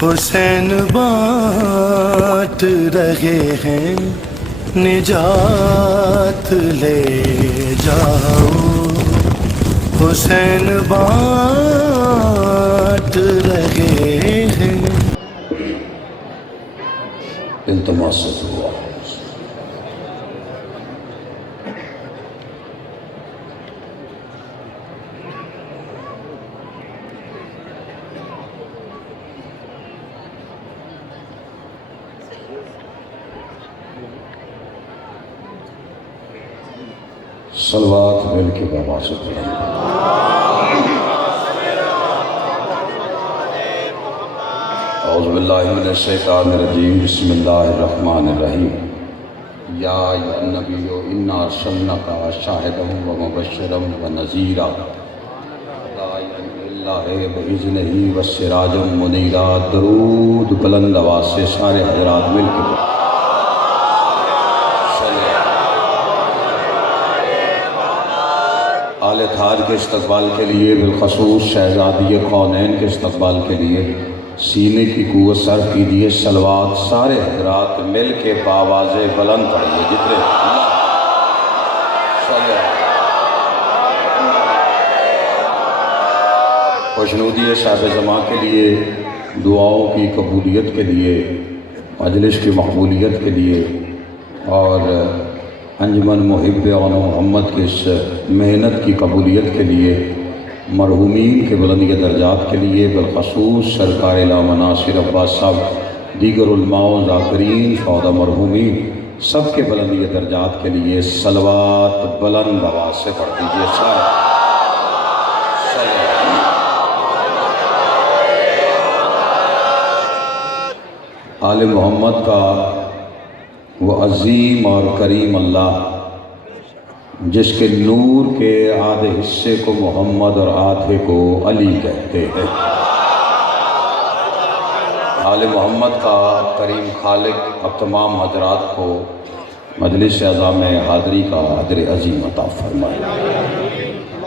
हुसैन बाँट रहे हैं निजात ले जाओ, हुसैन बाँट रहे हैं। इल्तिमास हुआ सलवात मिल के बाबा से बुलंद। औज़ु बिल्लाहि मिनश शैतानिर रजीम, बिस्मिल्लाहिर्रहमानिर रहीम। या अय्युहन नबिय्यु इन्ना अरसलनाका शाहिदन व मुबश्शिरन व नज़ीरा दाइयन इलल्लाहि बिइज़्निही व सिराजम मुनीरा। दरूद बुलंद आवाज़ से सारे हज़रात मिल के आले थार के इस्तक़बाल के लिए, बिलख़सूस शहज़ादी कौनैन के इस्तक़बाल के लिए सीने की क़ुव्वत सर्फ कीजिए। सलवात सारे हज़रात मिल के बावाज़े बुलंद पढ़िए। जितने खुशनुदी साहिब ज़मां के लिए, दुआओं की कबूलियत के लिए, मजलिस की मकबूलियत के लिए और अंजुमन मुहिब्बे आन मोहम्मद की इस मेहनत की कबूलियत के लिए, मरहूमीन के बुलंदी दर्जात के लिए, बिलख़सूस सरकार इलामा नासिर अब्बास साहब, दीगर उलमाओ ज़ाकिरीन शौदा मरहूमीन सब के बुलंदी दर्जात के लिए सलवात बुलंद आवाज़ से पढ़ दीजिए। आले मोहम्मद का वो अज़ीम और करीम अल्लाह, जिसके नूर के आधे हिस्से को मोहम्मद और आधे को अली कहते हैं। आले मोहम्मद का करीम खालिक अब तमाम हजरात को मजलिस अज़ा में हाज़री का अदर अज़ीम अता फरमाए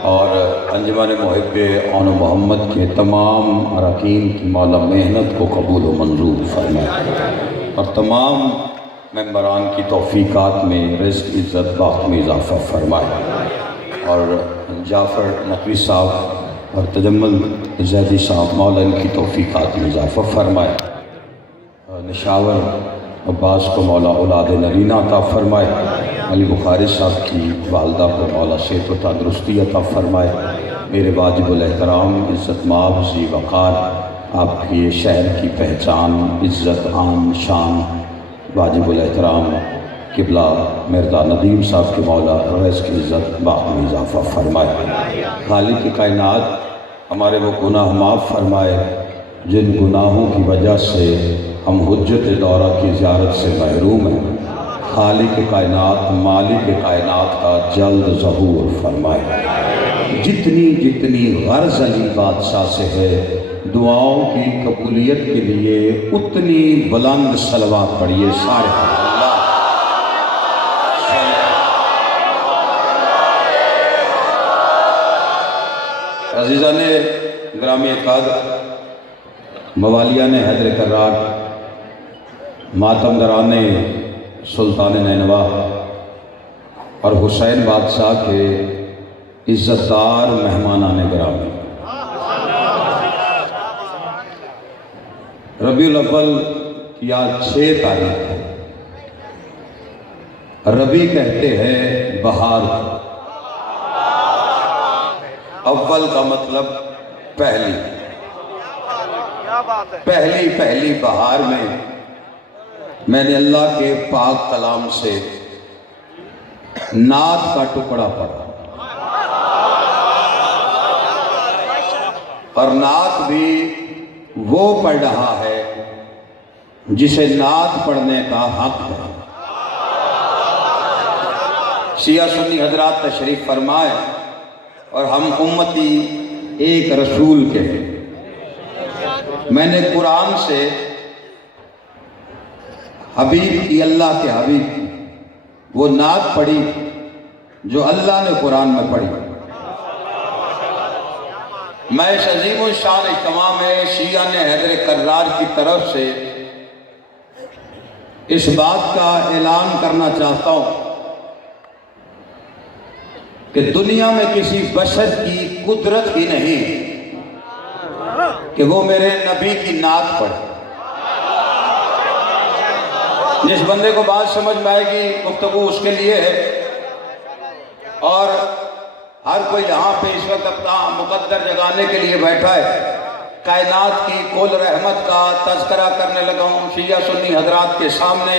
और अंजुमन मुहिब्बे आन मोहम्मद के तमाम अरकान की मौला मेहनत को कबूल व मंजूर फरमाए और तमाम मेंबरान की तौफ़ीक़ात में रिज़्क़ इज़्ज़त बाक़ में इजाफ़ा फरमाए और जाफ़र नकवी साहब और तजम्मुल ज़ैदी साहब मौला इनकी तौफ़ीक़ात में इजाफ़ा फरमाए। निशावर अब्बास को मौला औलाद नरीना अता फरमाए। अली बुखारी साहब की वालदा को मौला सेहत व तंदुरुस्ती अता फरमाए। मेरे वाजिबुल एहतराम इज़्ज़त माब ज़ी वक़ार, आपके शहर की पहचान, इज़्ज़त आन शान, वाजिबुल एहतराम किबला मिर्ज़ा नदीम साहब के मौला रिज़्क़ की इज़्ज़त बाक़ में इजाफ़ा फरमाए। खालिक़ कायनात हमारे वो गुनाह माफ़ फरमाए जिन गुनाहों की वजह से हम हुज्जत दौरा की ज़ियारत से महरूम हैं। खालिक़ कायनात मालिक कायनात का जल्द ज़हूर फरमाए। जितनी जितनी गर्ज़ अली बादशाह से है दुआओं की कबूलियत के लिए उतनी बुलंद सलवात पढ़िए सारे। अज़ीज़ान ग्रामी क़द्र, मवालियान हैदर कर्रार, मातमदराने सुल्तान नैनवा और हुसैन बादशाह के इज़्ज़तदार मेहमानान ग्रामी, रबीउल अव्वल की आज 6 तारीख है। रबी कहते हैं बहार, अव्वल का मतलब पहली। पहली बहार में मैंने अल्लाह के पाक कलाम से नात का टुकड़ा पढ़ा और नात भी वो पढ़ रहा है जिसे नात पढ़ने का हक है। शिया सुन्नी हजरात तशरीफ फरमाए और हम उम्मती एक रसूल के हैं। मैंने कुरान से हबीब की, अल्लाह के हबीब की वो नात पढ़ी जो अल्लाह ने कुरान में पढ़ी। मैं इस अजीम शान इज्तिमा में शिया ने हैदर कर्रार की तरफ से इस बात का ऐलान करना चाहता हूँ कि दुनिया में किसी बशर की कुदरत ही नहीं कि वो मेरे नबी की नात पढ़े। जिस बंदे को बात समझ में आएगी गुफ्तगू उसके लिए है। और हर कोई यहाँ पे इस वक्त अपना मुकद्दर जगाने के लिए बैठा है। कायनात की कुल रहमत का तज़किरा करने लगा हूँ। शिया सुन्नी हजरात के सामने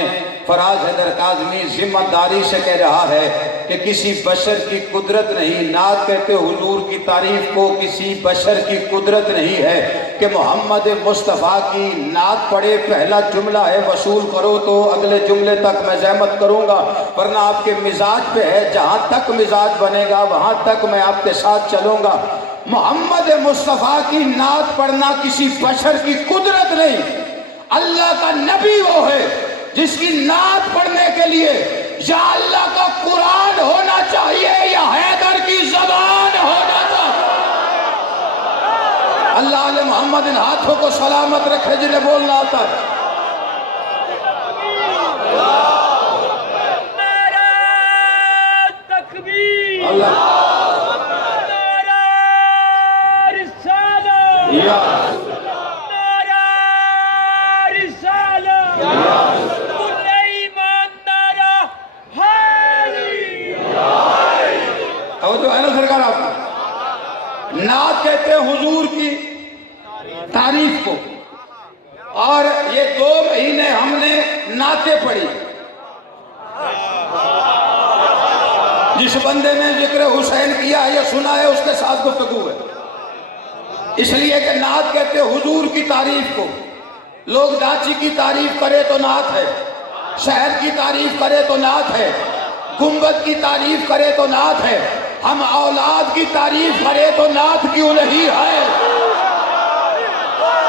फराज हैदर काज़मी जिम्मेदारी से कह रहा है कि किसी बशर की कुदरत नहीं। नात कहते हुजूर की तारीफ को किसी बशर की कुदरत नहीं है कि मोहम्मद मुस्तफ़ा की नात पढ़े। पहला जुमला है वसूल करो तो अगले जुमले तक मैं ज़हमत करूँगा, वरना आपके मिजाज पे है। जहाँ तक मिजाज बनेगा वहाँ तक मैं आपके साथ चलूँगा। मोहम्मद मुस्तफ़ा की नात पढ़ना किसी बशर की कुदरत नहीं। अल्लाह का नबी वो है जिसकी नात पढ़ने के लिए या अल्लाह का कुरान होना चाहिए या हैदर की ज़बान होना चाहिए। अल्लाह ने मोहम्मद इन हाथों को सलामत रखे जिन्हें बोलना आता है। अल्लाह तो है ना सरकार। आप नात कहते हैं हुजूर की तारीफ को, और ये 2 महीने हमने नातें पढ़ी। जिस बंदे ने जिक्र हुसैन किया है या सुना है उसके साथ गुफ्तगू है। इसलिए कि नात कहते हैं हुजूर की तारीफ को। लोग दाची की तारीफ करे तो नात है, शहर की तारीफ करे तो नात है, गुंबद की तारीफ करे तो नात है। हम औलाद की तारीफ करे तो नात क्यों नहीं है।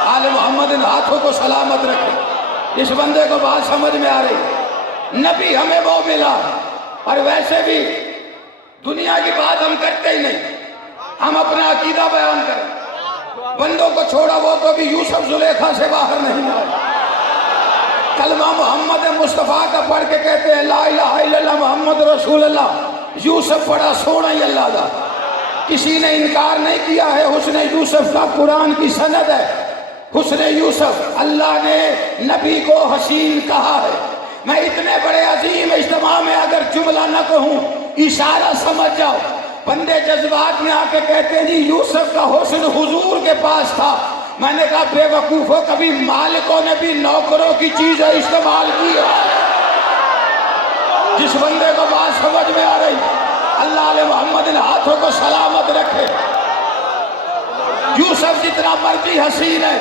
आले मोहम्मद इन हाथों को सलामत रखे। इस बंदे को बात समझ में आ रही। नबी हमें वो मिला, और वैसे भी दुनिया की बात हम करते ही नहीं, हम अपना अकीदा बयान करें। बंदों को छोड़ा वो तो भी यूसुफ जुलेखा से बाहर नहीं आए। कलमा मोहम्मद मुस्तफ़ा का पढ़ के कहते हैं ला इलाहा इल्लल्लाह मोहम्मद रसूलुल्लाह। यूसुफ बड़ा सोना ही अल्लाह का, किसी ने इनकार नहीं किया है। हुस्ने यूसुफ का कुरान की सनद है। हुस्ने यूसुफ, अल्लाह ने नबी को हसीन कहा है। मैं इतने बड़े अजीम इज्तिमा में अगर जुमला न कहूँ, इशारा समझ जाओ। बंदे जज्बात में आके कहते हैं जी यूसुफ का हुस्न हुजूर के पास था। मैंने कहा बेवकूफों, कभी मालिकों ने भी नौकरों की चीजें इस्तेमाल की है। जिस बंदे को बात समझ में आ रही, अल्लाह ने मोहम्मद इन हाथों को सलामत रखे। यूसुफ जितना मर्जी हसीन है,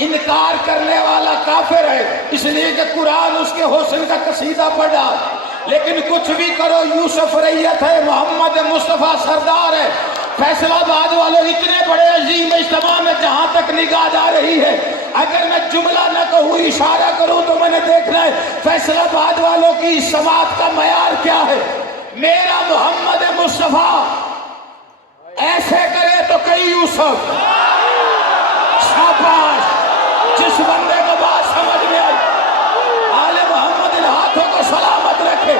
इनकार करने वाला काफिर है, इसलिए कि कुरान उसके हुस्न का कसीदा पढ़ा। लेकिन कुछ भी करो, यूसुफ रैयत है, मोहम्मद मुस्तफ़ा सरदार है। फैसलाबाद वालों इतने बड़े अजीम इज्तिमा में जहां तक निगाह जा रही है, अगर मैं जुमला न कहूँ इशारा करूँ तो मैंने देखना है फैसलाबाद वालों की समात का मयार क्या है। मेरा मोहम्मद मुस्तफ़ा ऐसे करे तो कई यूसुफ। शाबाश। जिस बंदे को बात समझ में आई, आले मोहम्मद इन हाथों को सलामत रखे।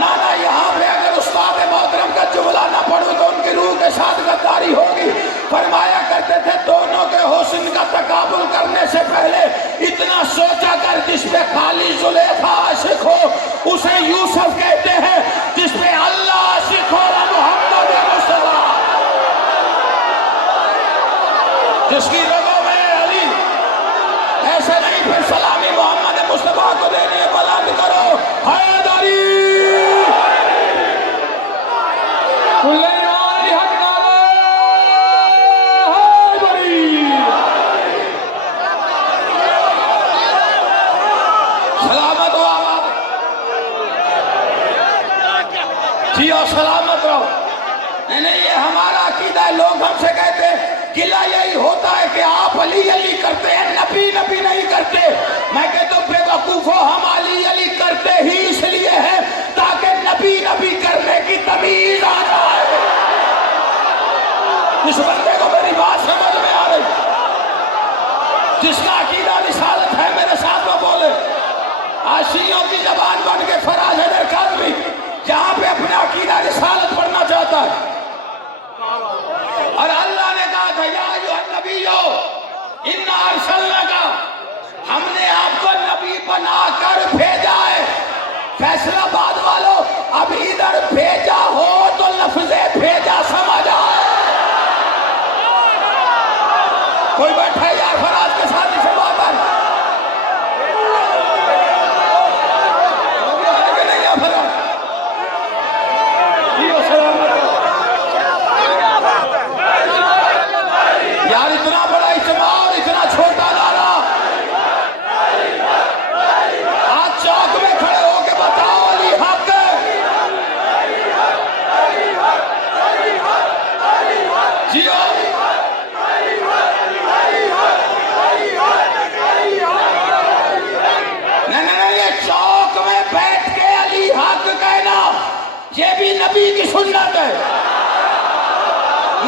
नाना यहाँ पे अगर उस्ताद मोहतरम का जुमला न पढ़ूं तो उनकी रूह के साथ गद्दारी होगी। फरमाया करते थे दोनों के हुस्न का तकाबुल करने से पहले इतना सोचा कर, जिस पे खाली जुलेखा आशिक हो उसे यूसुफ कहते हैं, जिस पे अल्लाह आशिक हो मोहम्मद मुस्तफ़ा। जिसकी रगों में अली, ऐसे नहीं फिर सलामी मोहम्मद मुस्तफ़ा को देनी है। बुलंद करो हैदरी। सलामत हो आप, जी और सलामत रहो। नहीं, ये हमारा अकीदा है। लोग हमसे कहते हैं गिला यही होता है कि आप अली अली करते हैं, नबी नबी नहीं करते। मैं कहता हूँ बेवकूफो, हम अली अली करते ही इसलिए है ताकि नबी नबी करने की तमीज आ जाए। इस बंदे को मेरी बात समझ जिसका अकीदा रिसालत है मेरे साथ में बोले। आशियों की जबान बन के फराज है काज़मी जहां पे अपना अकीदा रिसालत पढ़ना चाहता है। और अल्लाह ने कहा था या अय्युहन नबिय्यो इन्ना अरसलनाका, हमने आपको नबी बनाकर भेजा है। फैसलाबाद वालों, अब इधर भेजा हो तो लफ्ज़े भेजा समझ आए। कोई बैठा है यार फराज के साथ इस बात पर? नहीं यार फराज, यार इतना बड़ा इज्तिमा और इतना छोटा नारा। आज चौक में खड़े होके बताओ अली हक। जियो नहीं, ये चौक में बैठ के अली हक कहना ये भी नबी की सुन्नत है।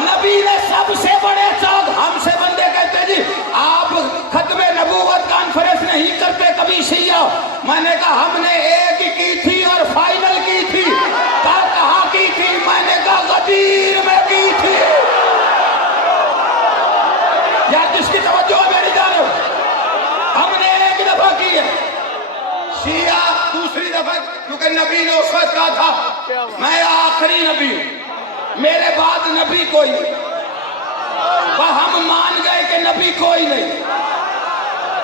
नबी ने सबसे बड़े चौक, हमसे बंदे कहते जी आप खत्मे नबूवत कॉन्फ्रेंस नहीं करते कभी शिया। मैंने कहा हमने एक की थी और फाइनल की थी। कहाँ की थी? मैंने कहा गदीर में की थी। यार जिसकी तवज्जो मेरी जानो, हमने एक दफा की है। शिया दूसरी दफा, क्योंकि नबी ने उस वक्त कहा था मैं आखिरी नबी हूं, मेरे बाद नबी कोई नहीं। हम मान गए कि नबी कोई नहीं।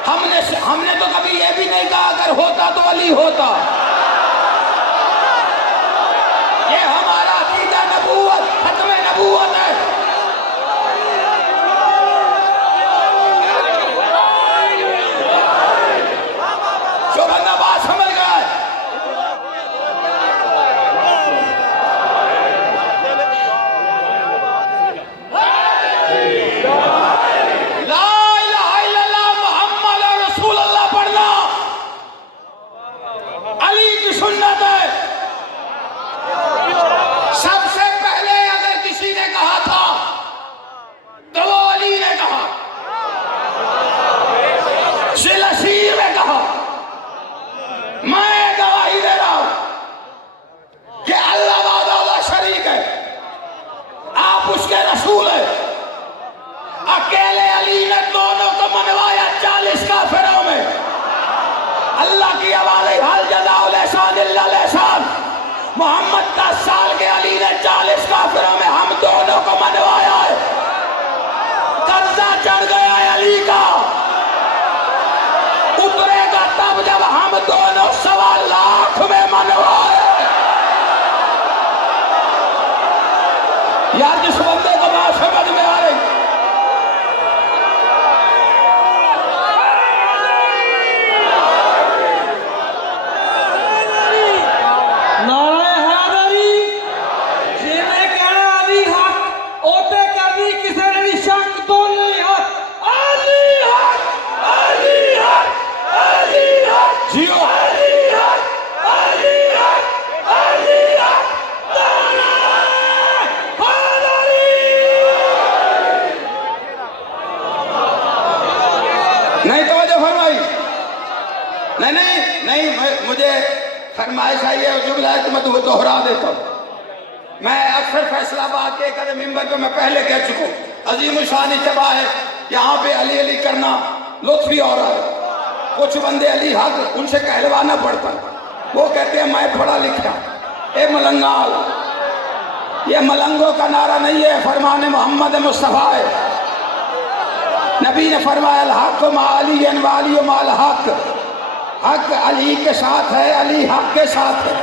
हमने तो कभी ये भी नहीं कहा अगर होता तो अली होता। ये हमारा अकीदा नबूवत, खत्मे नबूवत है। जो बंदा बात समझ गया है। ला इलाहा इल्लल्लाह मुहम्मद रसूलुल्लाह पढ़ना अली की सुन्नत है। सबसे पहले अगर किसी ने कहा था तो वो अली ने कहा, सिलसीर ने कहा। मैं गवाही दे रहा हूं कि अल्लाह वाला शरीक है, आप उसके रसूल है। अकेले अली ने दोनों को मनवाया 40 काफिरों में। अल्लाह की आवाज़ हल जज़ाउल एहसान इल्ला एहसान। मोहम्मद 10 साल के अली ने 40 काफिरों में हम दोनों को मनवाया है। कर्जा चढ़ गया है अली का, उतरेगा तब जब हम दोनों 1.25 लाख में मनवाए। यार जिस बंदे को बात समझ में आ रही, नहीं तवज्जो फरमाई। नहीं मुझे फरमाइश आई है जुमला है तो मैं तुम्हें दोहरा देता हूँ। मैं अक्सर फैसलाबाद के कदम मिंबर पे मैं पहले कह चुका हूँ, अजीम शान इत्तबा है। यहाँ पे अली अली करना लुत्फी हो रहा है। कुछ बंदे अली हक उनसे कहलवाना पड़ता है। वो कहते हैं मैं पढ़ा लिखा। ए मलंगाल, ये मलंगों का नारा नहीं है, फरमान मोहम्मद मुस्तफ़ा है। नबी ने फरमाया अल हक मा अली वाली माल हक, हक अली के साथ है, अली हक के साथ है।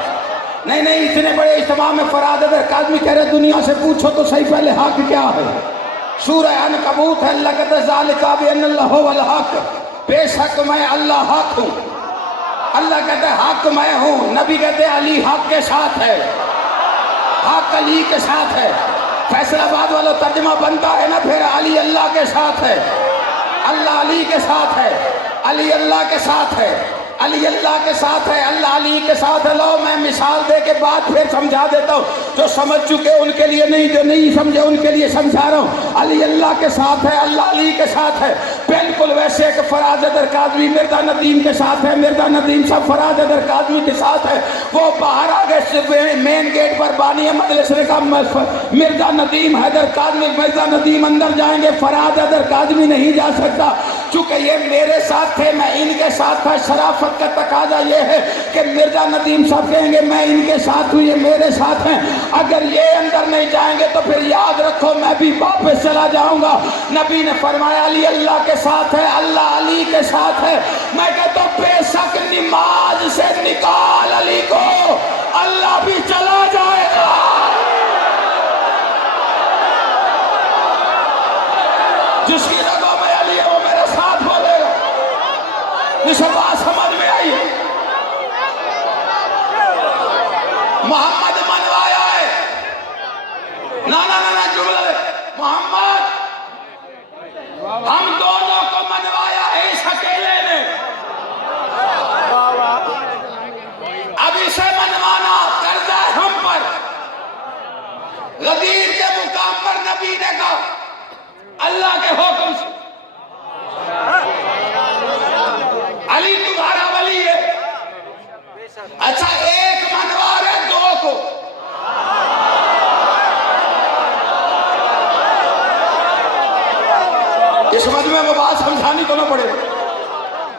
नहीं इतने बड़े इज्तिमा में फराद काज़मी कह रहे दुनिया से पूछो तो सही पहले हक क्या है। सूरह अनकबूत है लक़द ज़ालिका बिअन्नल्लाहु वल हक, बेशक मैं अल्लाह हक हूँ। अल्लाह कहते हैं हक मैं हूँ। नबी कहते हैं अली हक के साथ है, हक अली के साथ है। फैसलाबाद वाला तर्जमा बनता है ना फिर अली अल्लाह के साथ है, अल्लाह अली के साथ है, अली अल्लाह के साथ है, अली अल्लाह के साथ है, अल्लाह अली के साथ है। लो मैं मिसाल दे के बाद फिर समझा देता हूँ। जो समझ चुके उनके लिए नहीं, जो नहीं समझे उनके लिए समझा रहा हूँ। अली अल्लाह के साथ है, अल्लाह अली के साथ है। बिल्कुल बिल्कुल वैसे कि फराज हैदर काज़मी मिर्जा नदीम के साथ है, मिर्जा नदीम सब फराज हैदर काज़मी के साथ है। वो बाहर आ गए मेन गेट पर, बानी मजलिस ने कहा मिर्जा नदीम हैदर काज़मी, मिर्जा नदीम अंदर जाएंगे, फराज हैदर काज़मी नहीं जा सकता। चूंकि ये मेरे साथ थे, मैं इनके साथ था। शराफत का तकाजा ये है कि मिर्जा नदीम साहब कहेंगे मैं इनके साथ हूँ, ये मेरे साथ हैं। अगर ये अंदर नहीं जाएंगे तो फिर याद रखो मैं भी वापस चला जाऊंगा। नबी ने फरमाया अली अल्लाह के साथ है, अल्लाह अली के साथ है। मैं कहता हूँ बेशक नमाज से निकाल अली को, अल्लाह भी चला जाएगा। जिसकी रगों में अली है वो मेरे साथ बोलेगा। इसे बात समझ में आई है? मोहम्मद मनवाया है, ना ना ना ना जुमला मोहम्मद हम दोनों को मनवाया है इस अकेले ने। अब इसे मनवाना कर्जा है हम पर। गदीर के मुकाम पर नबी ने कहा अल्लाह के हुक्म से अली तुम्हारा वली है। अच्छा एक मनवा रहे दो को, इस मजमे में बात समझानी तो ना पड़ेगा।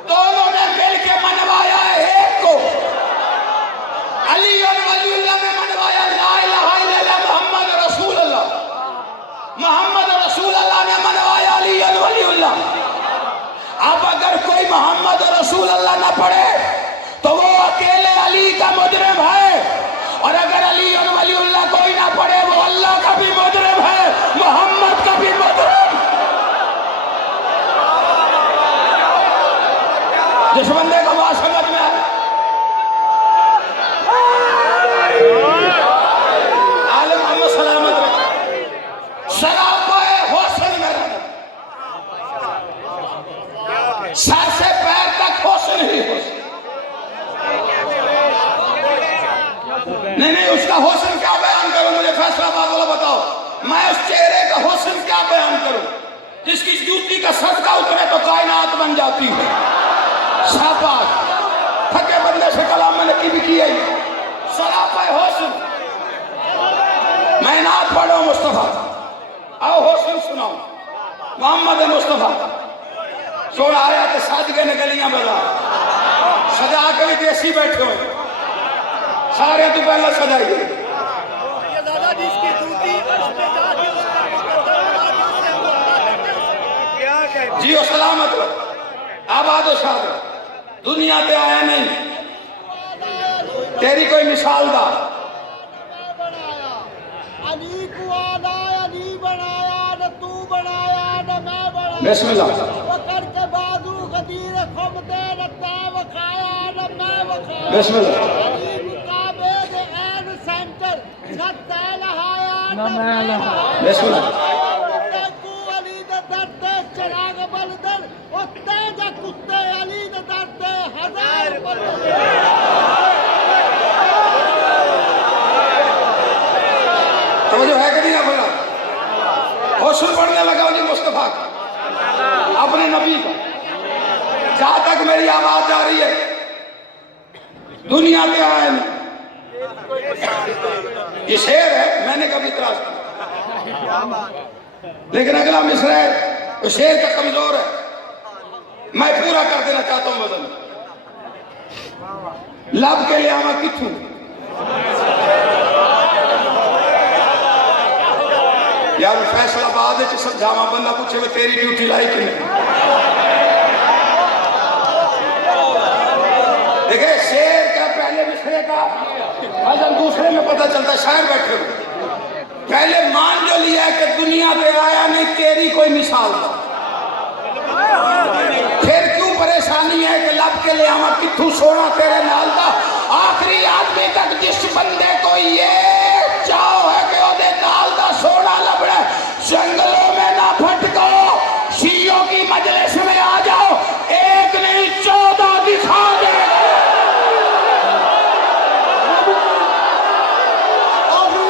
दोनों ने मिलकर मनवाया एक को। अली और वलीउल्लाह ने मनवाया ला इलाहा इल्लल्लाह मोहम्मद रसूल अल्लाह, मोहम्मद रसूल अल्लाह ने मनवाया अली और वलीउल्लाह। अब अगर कोई मोहम्मद रसूल अल्लाह ना पढ़े तो वो अकेले अली का मुजरिम है, और अगर अली और वलीउल्लाह कोई ना पढ़े वो अल्लाह का भी मुजरिम है, मोहम्मद का भी मुजरिम। जिस बंदे को बात समझ में आए आलम मोहम्मद सलामत रहे। शराब होसन में रहना, सर से पैर तक होसन ही होसन। नहीं उसका होसन क्या बयान करूं, मुझे फैसलाबाद वाला बताओ। मैं उस चेहरे का होसन क्या बयान करूं जिसकी जूती का सदका उतरे तो कायनात बन जाती है। शाबाश, थके बंदे से कलाम मैंने की भी की है। सरापा होसन, मैं नात पढ़ो मुस्तफा, आओ होसन सुनाओ मोहम्मद मुस्तफा। सोना आया तो सादगे ने गलियां बजा सजा के भी देसी बैठे हुए सारे तो पहले सजाइए। जियो सलामत रहो, आबाद शाद, दुनिया पे आया नहीं तेरी कोई मिसाल दा। अली को अली बनाया न तू बनाया न मैं बनाया। बिस्मिल्लाह। वकर के बाजू गदीर खुमदे न ता वखाया न मैं वखाया। बिस्मिल्लाह। अली मुकाबे दे एन सेंटर छत लहाया न मैं लहाया। बिस्मिल्लाह। तू अली दे दर्द चिराग बलदन उत्ते जा कुत्ते अली दे दर्द हजार बलदन। समझो है कि नहीं बोला? होशन पढ़ने लगा जी मुस्तफा का, अपने नबी का। जहां तक मेरी आवाज जा रही है दुनिया के आए नहीं। ये शेर है, मैंने कभी इतराज किया, लेकिन अगला मिसरा है तो शेर का कमजोर है, मैं पूरा कर देना चाहता हूं वजन। लब के लिए आवा किथू यार फैसलाबाद समझावा, बंदा पूछे मैं तेरी ड्यूटी लाई कि नहीं। देखिए शेर का पहले मिसरे का वजन दूसरे में पता चलता, शायर बैठे हो पहले मान जो लिया कि दुनिया पे आया नहीं तेरी कोई मिसाल था। फिर क्यों परेशानी है कि लब के ले आवा किथू सोना तेरे नाल दा। आखिरी आदमी तक जिस बंदे को ये चाहो है कि ओदे नाल दा सोना लबड़ा, जंगलों में ना भटको, शीयों की मजलिस में आ जाओ, एक नहीं 14 दिखा दे।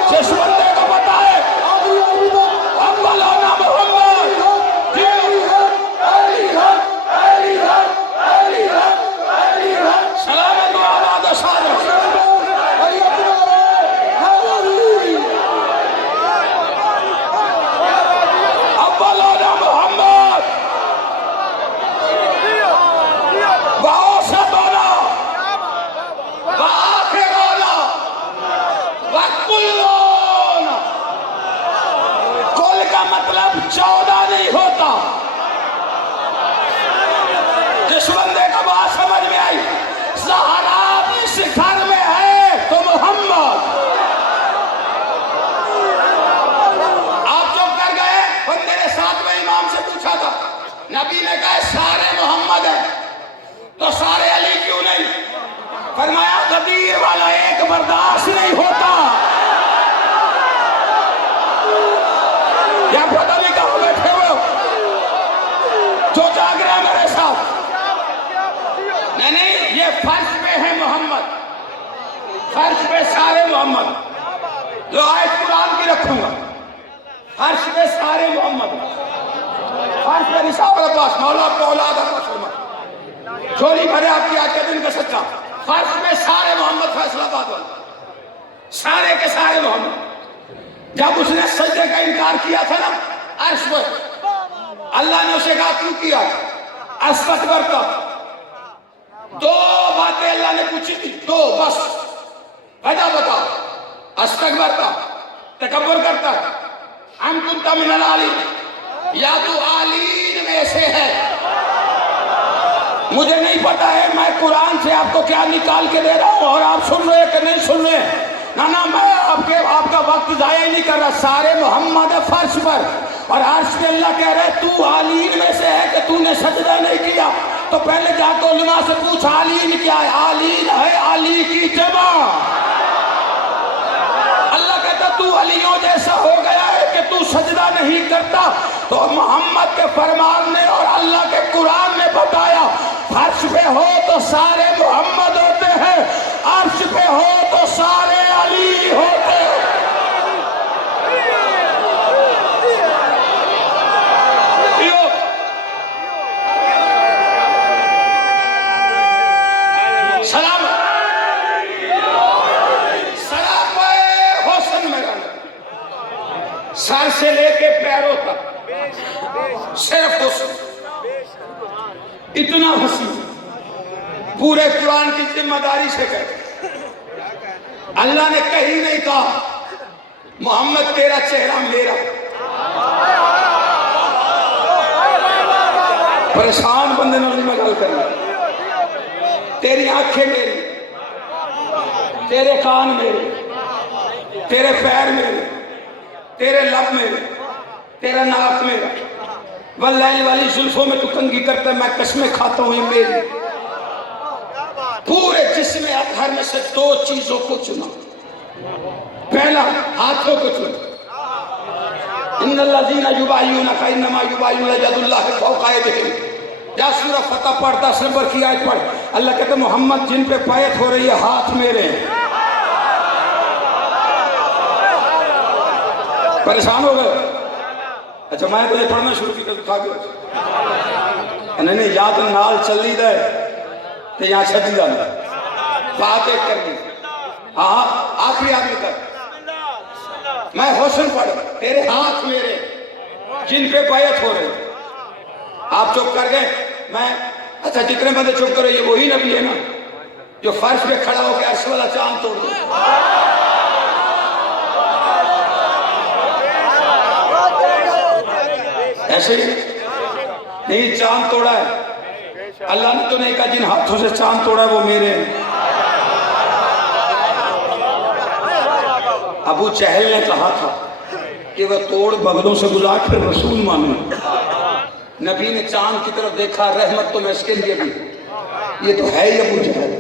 जिस बंदे को पता है अव्वल होना मोहम्मद, अली है नबी ने कहा सारे मोहम्मद है तो सारे अली क्यों नहीं? फरमाया गदीर वाला एक बर्दाश्त नहीं होता। या पता नहीं कहाँ बैठे हो जो जाग रहे हैं मेरे साथ। नहीं, ये फर्श पे है मोहम्मद, फर्श पे सारे मोहम्मद। जो आयत कुरान की रखूंगा, फर्श पे सारे मोहम्मद, फर्श पे निसाब अब्बास मौला का औलाद अब्बास फरमा चोरी भरे आपकी आज के दिन का सच्चा। फर्श पे सारे मोहम्मद, फैसलाबाद वाले सारे के सारे मोहम्मद। जब उसने सजदे का इनकार किया था ना अर्श पर, अल्लाह ने उसे कहा क्यों किया? अस्तकबरता। दो बातें अल्लाह ने पूछी थी, दो बस, वजह बताओ। अस्तकबरता, तकब्बुर करता है, अम कुंता मिनल आलीन, या तू आलीन में से है। मुझे नहीं पता है मैं कुरान से आपको क्या निकाल के दे रहा हूं और आप सुन रहे कि नहीं सुन रहे। ना मैं आपका वक्त जाया ही नहीं कर रहा। सारे मोहम्मद है फर्श पर और अर्श पे अल्लाह कह रहे तू आलीन में से है कि तूने सजदा नहीं किया। तो पहले जाकर उलमा से पूछ आलीन क्या है? आलीन है अली की जमा। अल्लाह कहता तू अलियों जैसा हो गया है कि तू सजदा नहीं करता। तो मोहम्मद के फरमान ने और अल्लाह के कुरान ने बताया फर्श पे हो तो सारे मोहम्मद होते हैं, अर्श पे हो तो सारे अली होते हैं। सलाम सलाम हुस्न मेरा सर से लेके पैरों तक सिर्फ हुस्न, इतना हुस्न पूरे कुरान की जिम्मेदारी से कर। अल्लाह ने कहीं नहीं कहा मोहम्मद तेरा चेहरा मेरा। परेशान बंदे ने मैं गल करना, तेरी आंखें मेरी, तेरे कान मेरे, तेरे पैर मेरे, तेरे लब मेरे, तेरा नाक मेरा। वल्लैल वाली जुल्फों में तू कंगी करता है, मैं कसमें खाता हूं मेरी। पूरे जिस्म अतहर में से दो चीजों को चुना। पहला हाथों को चुना, इन्नल्लज़ीना युबाय्यूनका इन्नमा युबाय्यूना यदुल्लाहि फौक़ा अयदीहिम। या सूरह फतह पढ़ 10 नंबर की आयत पढ़। अल्लाह कहते मोहम्मद जिन पे बैत हो रही है हाथ मेरे हैं। परेशान हो गए? अच्छा मैं तो ये पढ़ना शुरू की नहीं याद नाल चली दे तो यहाँ छदी जाना बात एक करनी। हाँ आखिरी आदमी तक मैं हुस्न पढ़, तेरे हाथ मेरे जिन पे बैत हो रहे। आप चुप कर गए, मैं अच्छा जितने बंदे चुप करो ये वही नबी है ना जो फर्श पे खड़ा होकर अर्श वाला चांद तोड़ दो। ऐसे नहीं चांद तोड़ा है अल्लाह ने तो नहीं कहा जिन हाथों से चांद तोड़ा है वो मेरे। अबू चहल ने कहा था कि वह तोड़ बगलों से गुजार कर रसूल माने। नबी ने चांद की तरफ देखा, रहमत तो मैं इसके लिए भी, ये तो है ही अबू चहल।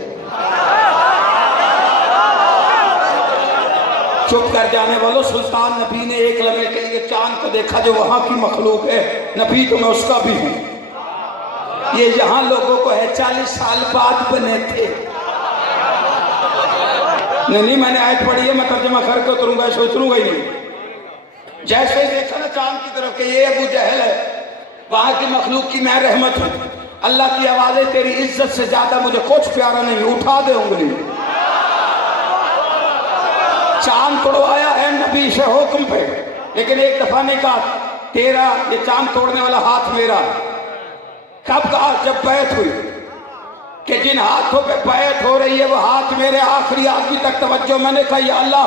चुप कर जाने वालों, सुल्तान नबी ने एक लम्हे के लिए चांद को देखा जो वहां की मखलूक है। नबी तो मैं उसका भी हूं। ये यहाँ लोगों को है 40 साल बाद बने थे। नहीं मैंने आयत पढ़ी है, मैं तर्जुमा करके उतरूंगा, सोचूंगा ही नहीं। जैसे ही देखा ना चांद की तरफ के ये अबू जहल है, वहां की मखलूक की मैं रहमत हूं। अल्लाह की आवाजें तेरी इज्जत से ज्यादा मुझे कुछ प्यारा नहीं, उठा दे उंगली। चांद तोड़वाया है नबी से हुक्म पे, लेकिन एक दफा नहीं कहा तेरा ये चांद तोड़ने वाला हाथ मेरा। कब कहा? जब बैत हुई कि जिन हाथों पे बैत हो रही है वो हाथ मेरे। आखिरी आदमी तक तवज्जो। मैंने कहा या अल्लाह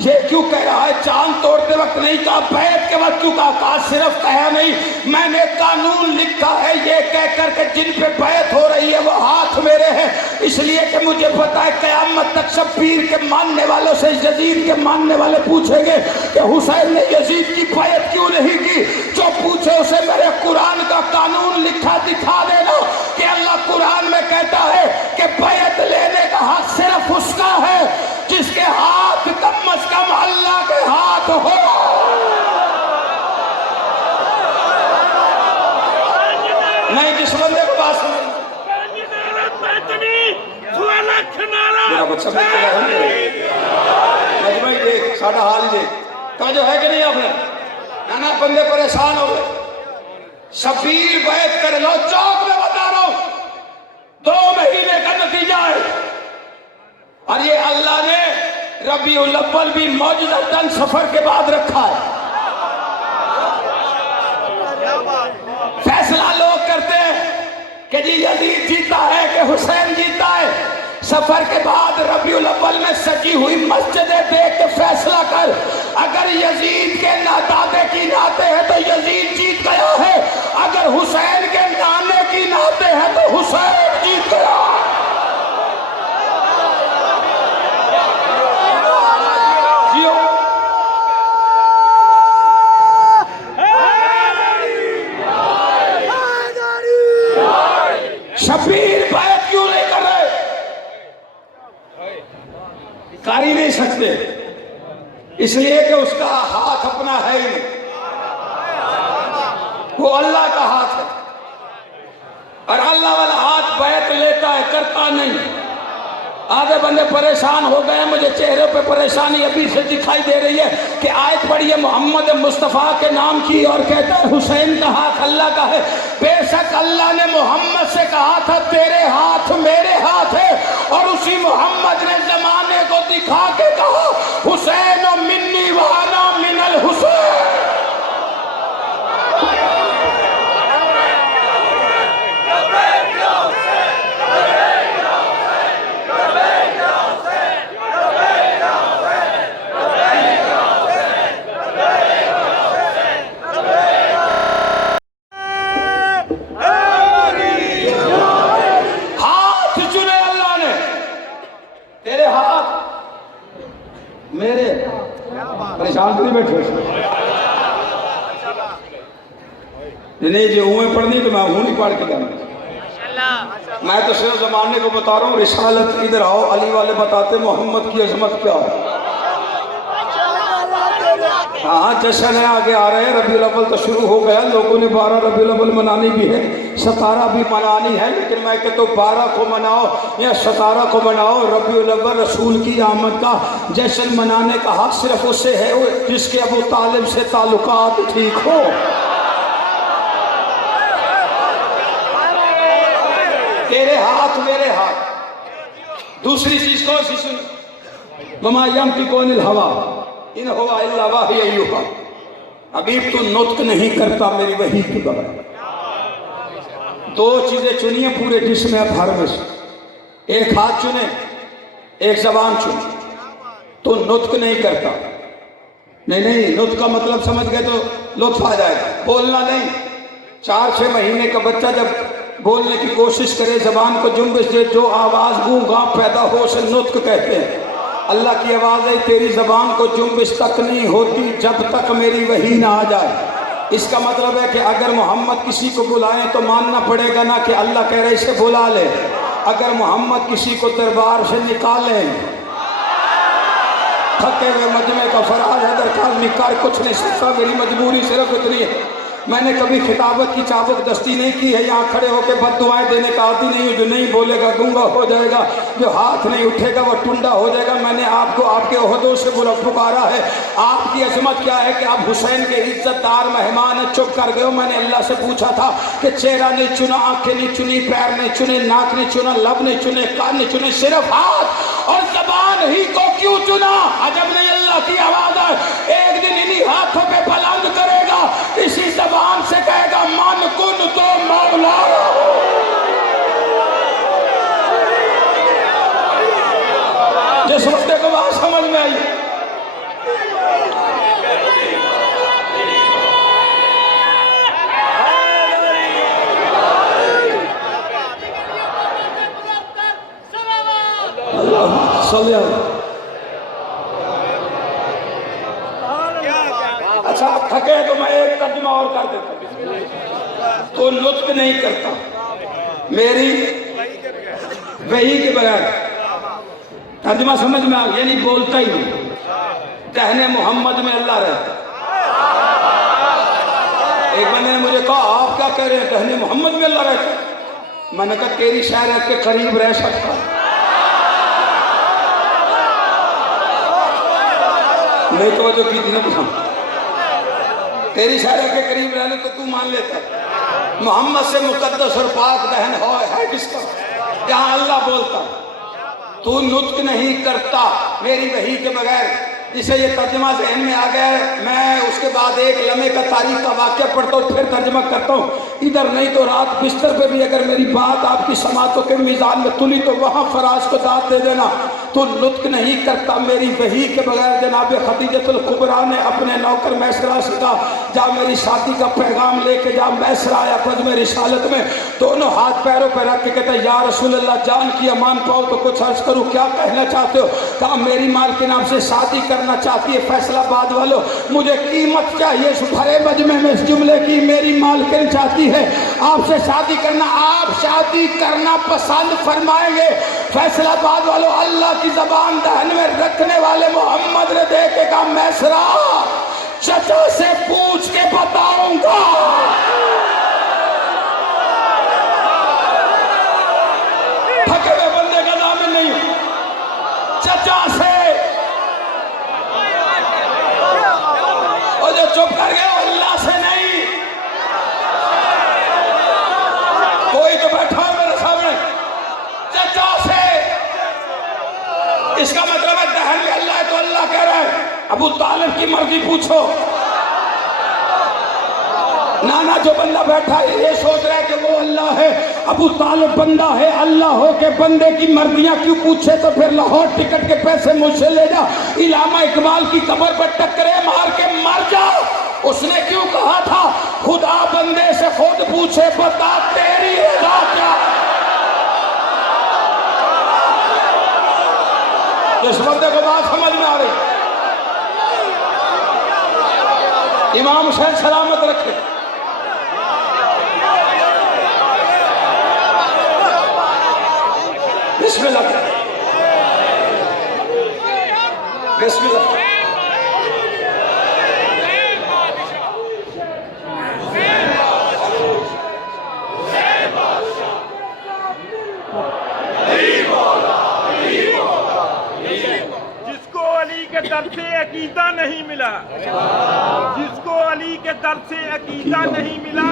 ये क्यों कह रहा है? चांद तोड़ते वक्त नहीं कहा, बैत के वक्त क्यों कहा? सिर्फ कहा नहीं, मैंने कानून लिखा है ये कह कर के जिन पे बैत हो रही है वो हाथ मेरे हैं, इसलिए कि मुझे पता है क़यामत तक शब्बीर के मानने वालों से यजीद के मानने वाले पूछेंगे कि हुसैन ने यजीद की बैत क्यों नहीं की। जो पूछे उसे मेरे कुरान का कानून लिखा दिखा देना कि अल्लाह कुरान में कहता है कि बैत लेने का हक सिर्फ उसका है जिसके हाथ कम अज कम अल्लाह के हाथ हो। नहीं, जिस बंदे को बात समझ मेरा बच्चा मजमा ही देख, साढ़ा हाल ही देख, कहा जो है कि नहीं आपने नाना बंदे परेशान हो गए। शबीर बैत कर लो, चौक में बता रहा हूं 2 महीने का नतीजा है। और ये अल्लाह ने रबीउल अव्वल भी मौजूदतन सफर के बाद रखा है। फैसला लोग करते हैं कि जी यजीद जीता है कि हुसैन जीता है। सफर के बाद रबीउल अव्वल में सजी हुई मस्जिदें देख के फैसला कर, अगर यजीद के दादे की नाते है तो यजीद जीत गया है, अगर हुसैन के नाने की नाते है तो हुसैन जीत गया। शबीर बैत क्यों नहीं कर रहे? कर ही नहीं सकते, इसलिए कि उसका हाथ अपना है ही नहीं, वो अल्लाह का हाथ है। और अल्लाह वाला हाथ बैत लेता है, करता नहीं। आधे बंदे परेशान हो गए, मुझे चेहरे पे परेशानी अभी से दिखाई दे रही है कि आयत पढ़िए मोहम्मद मुस्तफ़ा के नाम की और कहता है हुसैन का हाथ अल्लाह का है। बेशक अल्लाह ने मोहम्मद से कहा था तेरे हाथ मेरे हाथ है, और उसी मोहम्मद ने जमाने को दिखा के कहा हुसैन मिन्नी वाना मिनल हुसैन। मेरे परेशान तो नहीं बैठे नहीं, जो उमें पढ़नी तो मैं हूं नहीं पढ़ के करना। मैं तो सिर्फ जमाने को बता रहा हूँ, रिसालत इधर आओ, अली वाले बताते मोहम्मद की अजमत क्या है। हाँ, जश्न है, आगे आ रहे हैं। रबीउल अव्वल तो शुरू हो गया, लोगों ने 12 रबीउल अव्वल मनानी भी है, 17 भी मनानी है, लेकिन मैं कहता हूँ 12 को मनाओ या 17 को मनाओ। रबीउल अव्वल रसूल की आमद का जश्न मनाने का हक सिर्फ उससे है जिसके अबू तालिब से ताल्लुकात ठीक हो। तेरे हाथ मेरे हाथ। दूसरी चीज कौन सी सुन, वमा यंतिकु अनिल हवा इन हुवा इल्ला वही युहा। हबीब तू नुत्क नहीं करता मेरी वही की बगैर। 2 चीजें चुनिए पूरे जिस्म अतहर में से, एक हाथ चुने एक जबान चुने। तो नुत्क नहीं करता, नहीं नुत्क का मतलब समझ गए तो लुत्फ आ जाएगा, बोलना नहीं। 4-6 महीने का बच्चा जब बोलने की कोशिश करे, जबान को जुम्बिश दे, जो आवाज गूंगा पैदा हो उसे नुत्क कहते हैं। अल्लाह की आवाज़ है, तेरी ज़बान को जुम्बिश तक नहीं होती जब तक मेरी वही ना आ जाए। इसका मतलब है कि अगर मोहम्मद किसी को बुलाएं तो मानना पड़ेगा ना कि अल्लाह कह रहे इसे बुला ले। अगर मोहम्मद किसी को दरबार से निकालें, थके हुए मजमे का फराज है दरकार निकाल कुछ नहीं सकता, मेरी मजबूरी सिर्फ इतनी है। मैंने कभी खिताबत की चाबुक दस्ती नहीं की है, यहाँ खड़े होकर बद्दुआएं देने का आदि नहीं है। जो नहीं बोलेगा गूंगा हो जाएगा, जो हाथ नहीं उठेगा वो टुंडा हो जाएगा। मैंने आपको आपके ओहदों से पुकारा है। आपकी अजमत क्या है कि आप हुसैन के इज्जतदार मेहमान हैं, चुप कर गए हो। मैंने अल्लाह से पूछा था कि चेहरा नहीं चुना, आंखें नहीं चुनी, पैर नहीं चुने, नाक नहीं चुना, लब नहीं चुने, कान नहीं चुने, सिर्फ हाथ और जबान ही को क्यों चुना? अजब नहीं, अल्लाह की आवाज है, एक दिन इन्हीं हाथों पे बुलंद करेगा, इसी जबान से कहेगा मन कुन तो मौला। जिस बंदे को बात समझ में आई, सल्ले अच्छा थके तो मैं एक तर्जुमा और कर देता हूं। तो लुत्फ नहीं करता मेरी वही के बगैर, तर्जुमा समझ में आ गया, यानी बोलता ही नहीं। कहने मोहम्मद में अल्लाह रहता। एक बंदे ने मुझे कहा आप क्या कह रहे हैं, कहने मोहम्मद में अल्लाह रहता। मैंने कहा तेरी शायद के करीब रह सकता, नहीं तो जो की थी ना, तेरी शायद के करीब रहने तो तू मान लेता। मोहम्मद से मुकद्दस और पाक बहन है किसका, जहां अल्लाह बोलता। तू नुत्क नहीं करता मेरी वही के बगैर। जिसे ये तर्जमा ज़हन में आ गया है, मैं उसके बाद एक लम्हे का तारीख का वाक्य पढ़ता हूँ, फिर तर्जमा करता हूँ। इधर नहीं तो रात बिस्तर पे भी अगर मेरी बात आपकी समातों के मीज़ान में तुली तो वहाँ फराज को दाद दे देना। तो लुत्क नहीं करता मेरी वही के बगैर। जनाब खदीजतुल कुबरा ने अपने नौकर मैसरा से कहा जा मेरी शादी का पैगाम लेके जा। मैसरा आया बज़ में रिसालत में, दोनों हाथ पैरों पर रख के कहता या रसूल अल्लाह जान की अमान पाओ तो कुछ अर्ज करूँ, क्या कहना चाहते हो। कहा मेरी माल के नाम से शादी करना चाहती है फैसलाबाद वालों, मुझे कीमत चाहिए। भरे मजमे में इस जुमले की मेरी मालकिन चाहती है आपसे शादी करना, आप शादी करना पसंद फरमाएंगे। फैसलाबाद वालों अल्लाह की जबान दहन में रखने वाले मोहम्मद ने देखे कहा मैसरा चचा से पूछ के बताऊंगा। थके हुए बंदे का दामन नहीं, चचा से। और जो चुप कर गए अल्लाह से नहीं। कोई तो बैठा है मेरे सामने, चचा से। इसका मतलब है दहन में अल्लाह है तो अल्लाह कह रहा है अबू तालिब की मर्जी पूछो। नाना जो बंदा बैठा है ये सोच रहा है कि वो अल्लाह है, अबू तालिब बंदा है। अल्लाह हो के बंदे की मर्जियां क्यों पूछे, तो फिर लाहौर टिकट के पैसे मुझसे ले जा, इलामा इकबाल की कब्र पर टक्करे मार के मर जा। उसने क्यों कहा था खुदा बंदे से खुद पूछे बता तेरी रजा क्या। इस बंदे को बात समझ में आ रही। इमाम हुसैन सलामत रखे। बिस्मिल्लाह बिस्मिल्लाह। जिसको अली के दर से अकीदा नहीं मिला, जिसको अली के दर से अकीदा नहीं मिला,